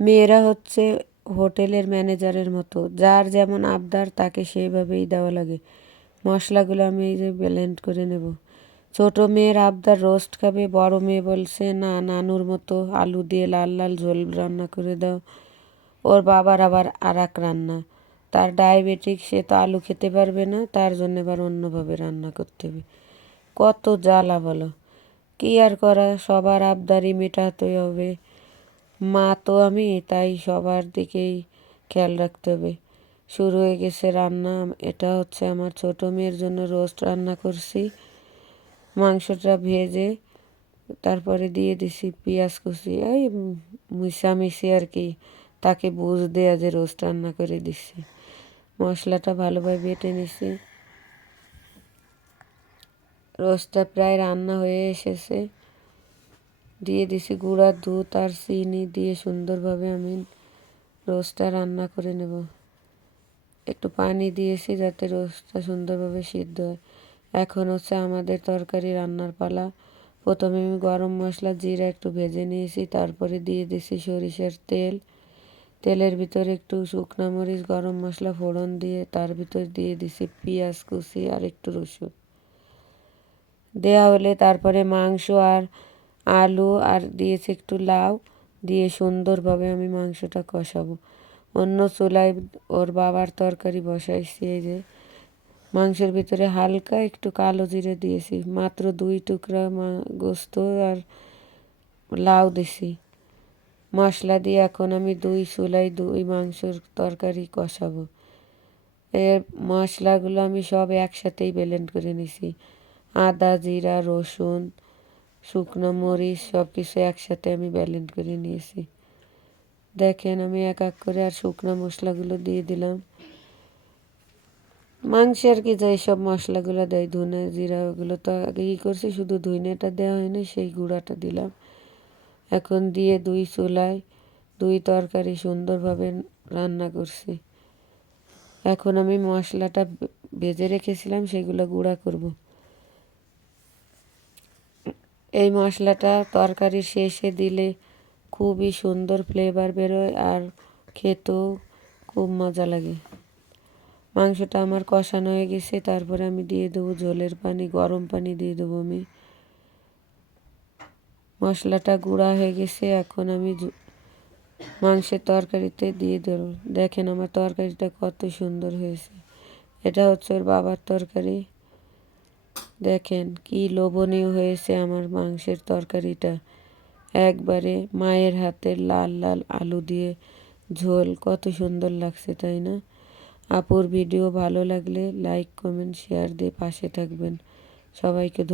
মেয়েরা হচ্ছে হোটেলের ম্যানেজারের মতো। যার যেমন আবদার, তাকে সেইভাবেই দেওয়া লাগে। মশলাগুলো আমি এই যে ব্লেন্ড করে নেব। ছোট মেয়ের আবদার রোস্ট খাবে, বড় মেয়ে বলছে, না, নানুর মতো আলু দিয়ে লাল লাল ঝোল রান্না করে দাও। ওর বাবার আবার আর রান্না। তার ডায়াবেটিক সে তো আলু খেতে পারবে না, তার জন্য এবার অন্যভাবে রান্না করতে হবে। কত জ্বালা বলো। কী আর করা, সবার আবদারি মেটাতে হবে। মা তো আমি, তাই সবার দিকেই খেয়াল রাখতে হবে। শুরু হয়ে গেছে রান্না, এটা হচ্ছে আমার ছোটো মেয়ের জন্য রোস্ট রান্না করছি। মাংসটা ভেজে তারপরে দিয়ে দিছি পেঁয়াজ কুচি, এই মিশামিশি আর কি। তাকে বুঝ দেয়া যে রোস্ট রান্না করে দিচ্ছি মশলাটা ভালোভাবে বেটে নিছি। রোস্টটা প্রায় রান্না হয়ে এসেছে। দিয়ে দিছি গুঁড়ার দুধ আর চিনি দিয়ে সুন্দরভাবে আমি রোস্টটা রান্না করে নেব। একটু পানি দিয়েছি যাতে রোস্টটা সুন্দরভাবে সিদ্ধ হয়। এখন হচ্ছে আমাদের তরকারি রান্নার পালা। প্রথমে আমি গরম মশলা জিরা একটু ভেজে নিয়েছি, তারপরে দিয়ে দিছি সরিষার তেল। তেলের ভিতরে একটু শুকনো মরিচ, গরম মশলা, ফোড়ন দিয়ে তার ভিতর দিয়ে দিছি পেঁয়াজ কুচি আর একটু রসুন। দেয়া হলে তারপরে মাংস আর আলু আর দিয়েছি একটু লাউ, দিয়ে সুন্দরভাবে আমি মাংসটা কষাবো। অন্য চুলায় ওর বাবার তরকারি বসাইছি, এই যে মাংসের ভিতরে হালকা একটু কালো জিরে দিয়েছি, মাত্র দুই টুকরা গোস্ত আর লাউ দিছি। মশলা দিয়ে এখন আমি দুই চুলাই দুই মাংসর তরকারি কষাবো। এর মশলাগুলো আমি সব একসাথেই ব্লেন্ড করে নিছি। আদা, জিরা, রসুন শুকনো মরিচ সব কিছু একসাথে আমি ব্যালেন্ড করে নিয়েছি। দেখেন, আমি এক এক করে আর শুকনো মশলাগুলো দিয়ে দিলাম। মাংসে আর কি যে সব মশলাগুলো দেয়, ধনে জিরা, ওগুলো তো আগে ই করছি, শুধু ধুইনেটা দেওয়া হয়নি, সেই গুঁড়াটা দিলাম। এখন দিয়ে দুই চুলায় দুই তরকারি সুন্দরভাবে রান্না করছি। এখন আমি মশলাটা ভেজে রেখেছিলাম, সেগুলো গুঁড়া করব। এই মশলাটা তরকারি শেষে দিলে খুবই সুন্দর ফ্লেভার বেরোয় আর খেতেও খুব মজা লাগে। মাংসটা আমার কষানো হয়ে গেছে, তারপরে আমি দিয়ে দেবো ঝোলের পানি, গরম পানি দিয়ে দেবো আমি। মশলাটা গুঁড়া হয়ে গেছে, এখন আমি মাংসের তরকারিতে দিয়ে দেবো। দেখেন আমার তরকারিটা কত সুন্দর হয়েছে। এটা হচ্ছে ওর বাবার তরকারি। দেখেন কি লোভনীয় হয়েছে আমার মাংসের তরকারিটা। একবারে মায়ের হাতের লাল লাল আলু দিয়ে ঝোল, কত সুন্দর লাগছে, তাই না? আপুর ভিডিও ভালো লাগলে লাইক, কমেন্ট, শেয়ার দিয়ে পাশে থাকবেন। সবাইকে